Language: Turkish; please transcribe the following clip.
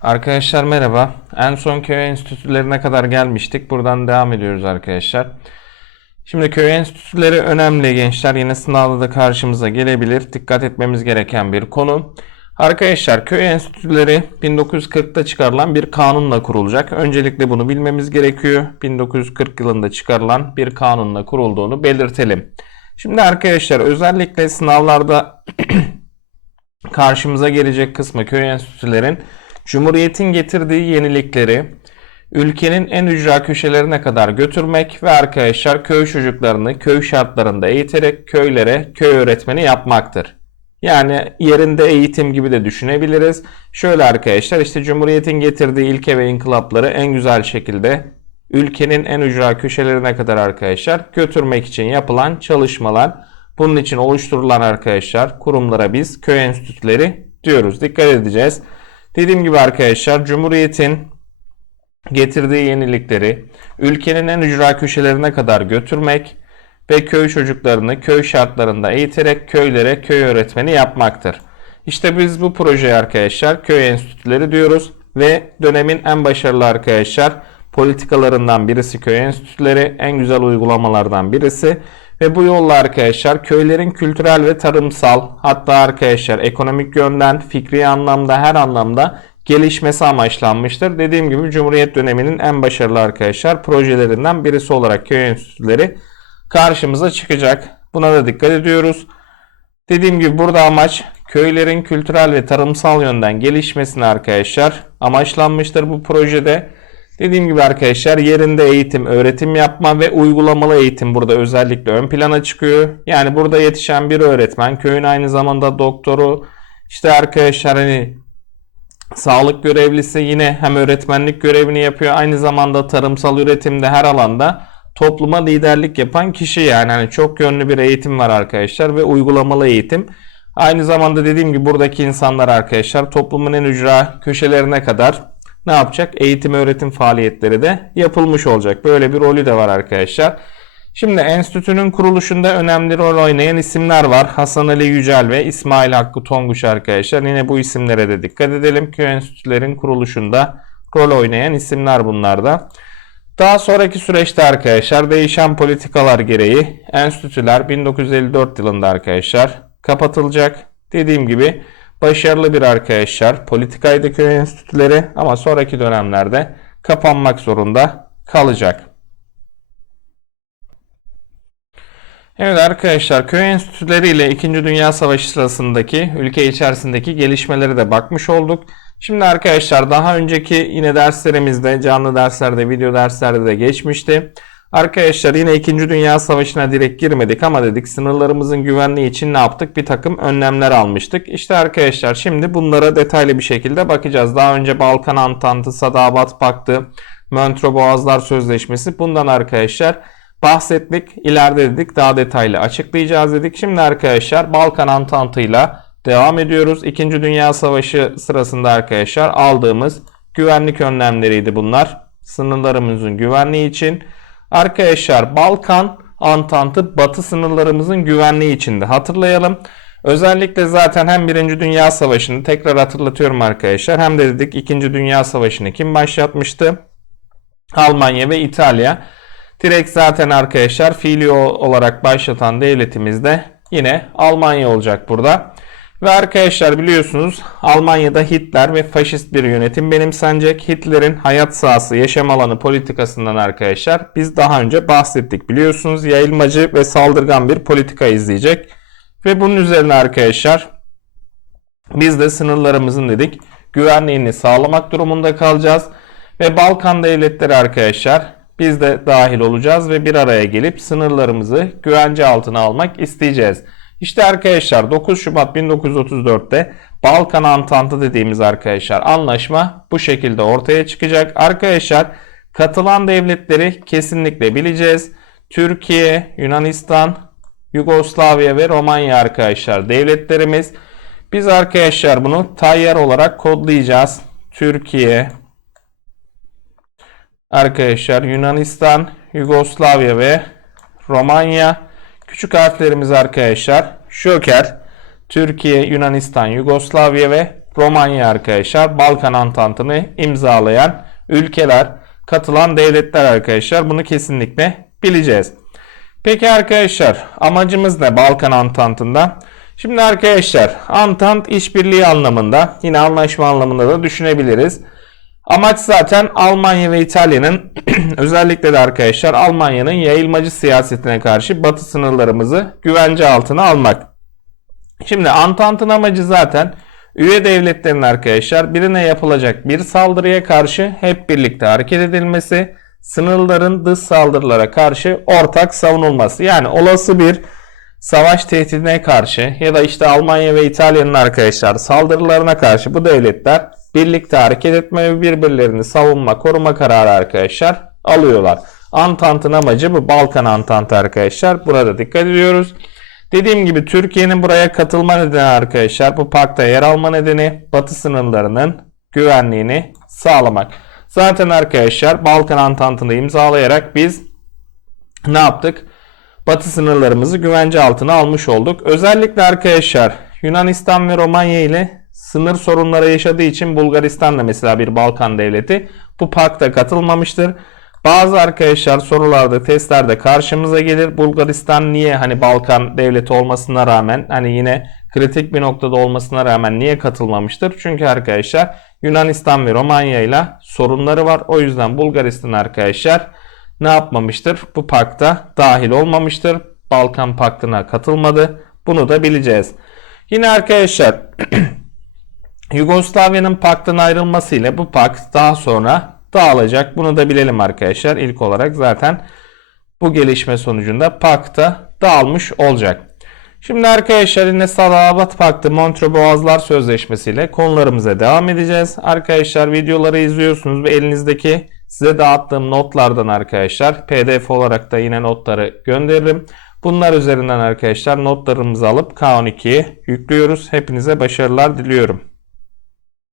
Arkadaşlar merhaba. En son köy enstitülerine kadar gelmiştik. Buradan devam ediyoruz arkadaşlar. Şimdi köy enstitüleri önemli gençler. Yine sınavda da karşımıza gelebilir. Dikkat etmemiz gereken bir konu. Arkadaşlar köy enstitüleri 1940'ta çıkarılan bir kanunla kurulacak. Öncelikle bunu bilmemiz gerekiyor. 1940 yılında çıkarılan bir kanunla kurulduğunu belirtelim. Şimdi arkadaşlar özellikle sınavlarda karşımıza gelecek kısmı köy enstitülerin Cumhuriyetin getirdiği yenilikleri ülkenin en ücra köşelerine kadar götürmek ve arkadaşlar köy çocuklarını köy şartlarında eğiterek köylere köy öğretmeni yapmaktır. Yani yerinde eğitim gibi de düşünebiliriz. Şöyle arkadaşlar işte Cumhuriyet'in getirdiği ilke ve inkılapları en güzel şekilde ülkenin en ücra köşelerine kadar arkadaşlar götürmek için yapılan çalışmalar. Bunun için oluşturulan arkadaşlar kurumlara biz köy enstitüleri diyoruz. Dikkat edeceğiz. Dediğim gibi arkadaşlar Cumhuriyet'in getirdiği yenilikleri ülkenin en ücra köşelerine kadar götürmek ve köy çocuklarını köy şartlarında eğiterek köylere köy öğretmeni yapmaktır. İşte biz bu projeye arkadaşlar köy enstitüleri diyoruz ve dönemin en başarılı arkadaşlar politikalarından birisi köy enstitüleri, en güzel uygulamalardan birisi. Ve bu yolla arkadaşlar köylerin kültürel ve tarımsal hatta arkadaşlar ekonomik yönden fikri anlamda her anlamda gelişmesi amaçlanmıştır. Dediğim gibi Cumhuriyet döneminin en başarılı arkadaşlar projelerinden birisi olarak köy enstitüleri karşımıza çıkacak. Buna da dikkat ediyoruz. Dediğim gibi burada amaç köylerin kültürel ve tarımsal yönden gelişmesini arkadaşlar amaçlanmıştır bu projede. Dediğim gibi arkadaşlar yerinde eğitim, öğretim yapma ve uygulamalı eğitim burada özellikle ön plana çıkıyor. Yani burada yetişen bir öğretmen köyün aynı zamanda doktoru işte arkadaşlar hani sağlık görevlisi yine hem öğretmenlik görevini yapıyor aynı zamanda tarımsal üretimde her alanda topluma liderlik yapan kişi yani hani çok yönlü bir eğitim var arkadaşlar ve uygulamalı eğitim. Aynı zamanda dediğim gibi buradaki insanlar arkadaşlar toplumun en ücra köşelerine kadar ne yapacak? Eğitim öğretim faaliyetleri de yapılmış olacak. Böyle bir rolü de var arkadaşlar. Şimdi enstitünün kuruluşunda önemli rol oynayan isimler var. Hasan Ali Yücel ve İsmail Hakkı Tonguç arkadaşlar. Yine bu isimlere de dikkat edelim. Köy enstitülerin kuruluşunda rol oynayan isimler bunlar da. Daha sonraki süreçte arkadaşlar değişen politikalar gereği enstitüler 1954 yılında arkadaşlar kapatılacak. Dediğim gibi başarılı bir arkadaşlar politikaydı köy enstitüleri ama sonraki dönemlerde kapanmak zorunda kalacak. Evet arkadaşlar köy enstitüleri ile 2. Dünya Savaşı sırasındaki ülke içerisindeki gelişmeleri de bakmış olduk. Şimdi arkadaşlar daha önceki yine derslerimizde canlı derslerde video derslerde de geçmişti. Arkadaşlar yine 2. Dünya Savaşı'na direkt girmedik ama dedik sınırlarımızın güvenliği için ne yaptık? Bir takım önlemler almıştık. İşte arkadaşlar şimdi bunlara detaylı bir şekilde bakacağız. Daha önce Balkan Antantı, Sadabat Paktı, Montreux Boğazlar Sözleşmesi bundan arkadaşlar bahsettik. İleride dedik daha detaylı açıklayacağız dedik. Şimdi arkadaşlar Balkan Antantı'yla devam ediyoruz. İkinci Dünya Savaşı sırasında arkadaşlar aldığımız güvenlik önlemleriydi bunlar. Sınırlarımızın güvenliği için. Arkadaşlar Balkan Antantı batı sınırlarımızın güvenliği içinde. Hatırlayalım. Özellikle zaten hem 1. Dünya Savaşı'nı tekrar hatırlatıyorum arkadaşlar. Hem de dedik 2. Dünya Savaşı'nı kim başlatmıştı? Almanya ve İtalya. Direkt zaten arkadaşlar fiili olarak başlatan devletimiz de yine Almanya olacak burada. Ve arkadaşlar biliyorsunuz Almanya'da Hitler ve faşist bir yönetim benimsenecek. Hitler'in hayat sahası, yaşam alanı politikasından arkadaşlar biz daha önce bahsettik. Biliyorsunuz yayılmacı ve saldırgan bir politika izleyecek. Ve bunun üzerine arkadaşlar biz de sınırlarımızın dedik güvenliğini sağlamak durumunda kalacağız. Ve Balkan devletleri arkadaşlar biz de dahil olacağız ve bir araya gelip sınırlarımızı güvence altına almak isteyeceğiz. İşte arkadaşlar 9 Şubat 1934'te Balkan Antantı dediğimiz arkadaşlar anlaşma bu şekilde ortaya çıkacak. Arkadaşlar katılan devletleri kesinlikle bileceğiz. Türkiye, Yunanistan, Yugoslavya ve Romanya arkadaşlar devletlerimiz. Biz arkadaşlar bunu tayyar olarak kodlayacağız. Türkiye, arkadaşlar Yunanistan, Yugoslavya ve Romanya. Küçük harflerimiz arkadaşlar Joker, Türkiye, Yunanistan, Yugoslavya ve Romanya arkadaşlar. Balkan Antantı'nı imzalayan ülkeler, katılan devletler arkadaşlar. Bunu kesinlikle bileceğiz. Peki arkadaşlar amacımız ne Balkan Antantı'nda? Şimdi arkadaşlar Antant işbirliği anlamında yine anlaşma anlamında da düşünebiliriz. Amaç zaten Almanya ve İtalya'nın özellikle de arkadaşlar Almanya'nın yayılmacı siyasetine karşı batı sınırlarımızı güvence altına almak. Şimdi Antant'ın amacı zaten üye devletlerin arkadaşlar birine yapılacak bir saldırıya karşı hep birlikte hareket edilmesi, sınırların dış saldırılara karşı ortak savunulması. Yani olası bir savaş tehdidine karşı ya da işte Almanya ve İtalya'nın arkadaşlar saldırılarına karşı bu devletler birlikte hareket etme ve birbirlerini savunma, koruma kararı arkadaşlar alıyorlar. Antant'ın amacı bu Balkan Antantı arkadaşlar. Burada dikkat ediyoruz. Dediğim gibi Türkiye'nin buraya katılma nedeni arkadaşlar bu pakta yer alma nedeni batı sınırlarının güvenliğini sağlamak. Zaten arkadaşlar Balkan Antantı'nı imzalayarak biz ne yaptık? Batı sınırlarımızı güvence altına almış olduk. Özellikle arkadaşlar Yunanistan ve Romanya ile sınır sorunları yaşadığı için Bulgaristan da mesela bir Balkan devleti bu pakta katılmamıştır. Bazı arkadaşlar sorularda, testlerde karşımıza gelir. Bulgaristan niye hani Balkan devleti olmasına rağmen hani yine kritik bir noktada olmasına rağmen niye katılmamıştır? Çünkü arkadaşlar Yunanistan ve Romanya ile sorunları var. O yüzden Bulgaristan arkadaşlar ne yapmamıştır? Bu pakta dahil olmamıştır. Balkan paktına katılmadı. Bunu da bileceğiz. Yine arkadaşlar Yugoslavya'nın paktan ayrılmasıyla bu pakt daha sonra dağılacak. Bunu da bilelim arkadaşlar. İlk olarak zaten bu gelişme sonucunda pakta dağılmış olacak. Şimdi arkadaşlar yine Salavat Paktı Montreux Boğazlar Sözleşmesi ile konularımıza devam edeceğiz. Arkadaşlar videoları izliyorsunuz ve elinizdeki size dağıttığım notlardan arkadaşlar pdf olarak da yine notları gönderirim. Bunlar üzerinden arkadaşlar notlarımızı alıp K12'ye yüklüyoruz. Hepinize başarılar diliyorum.